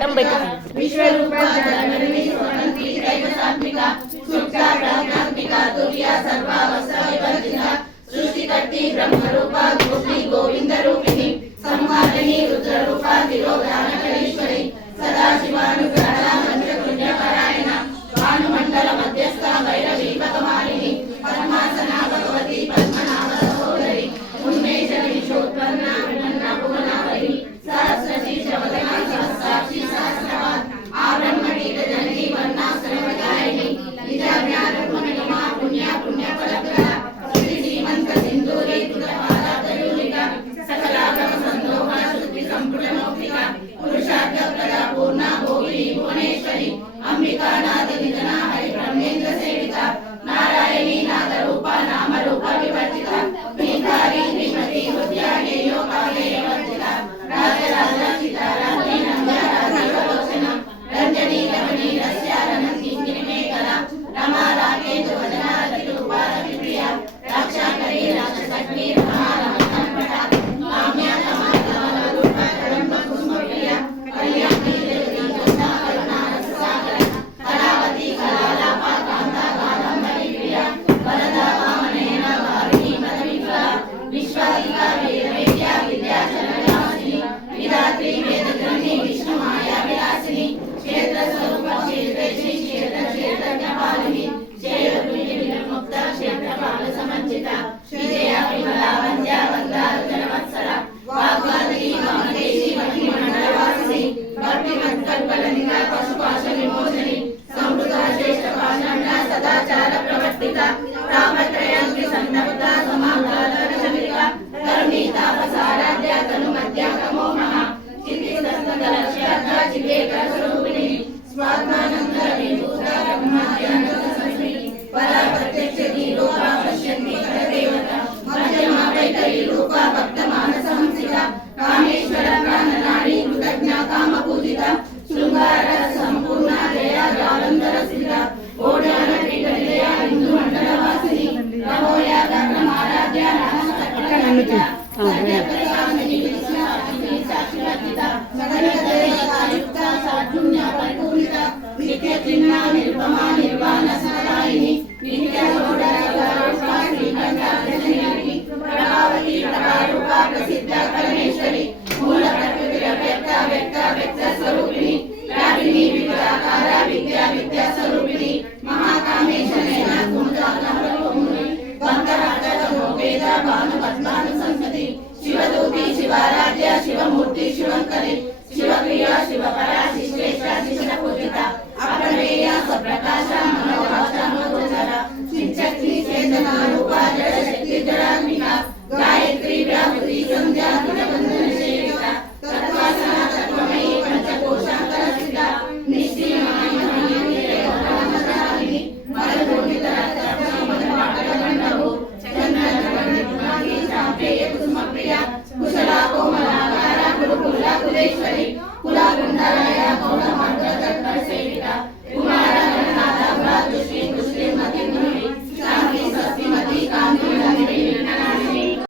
ದಂಬೈಕ ವಿಶ್ವರೂಪ ಜಾಗರಣಿ ಸ್ವರಂತಿ ದೈವಸಾತ್ಮಿಕ ಸುಪ್ತ ಪ್ರಾಣಾತ್ಮಿಕ ತುರ್ಯ ಸರ್ವಾವ సదాచార ప్రవర్తిత రామత్రయాంగి సంతప్త సమాకాల రచనిక కరుణీతాపసారాధ్య తను మధ్యాకమోహ చిత్తి సస్మత లక్ష్యార్థ చివేక 嗯嗯对 కుశల కోమల కుల కులేశ్వరి కుల గుండలయ కోమ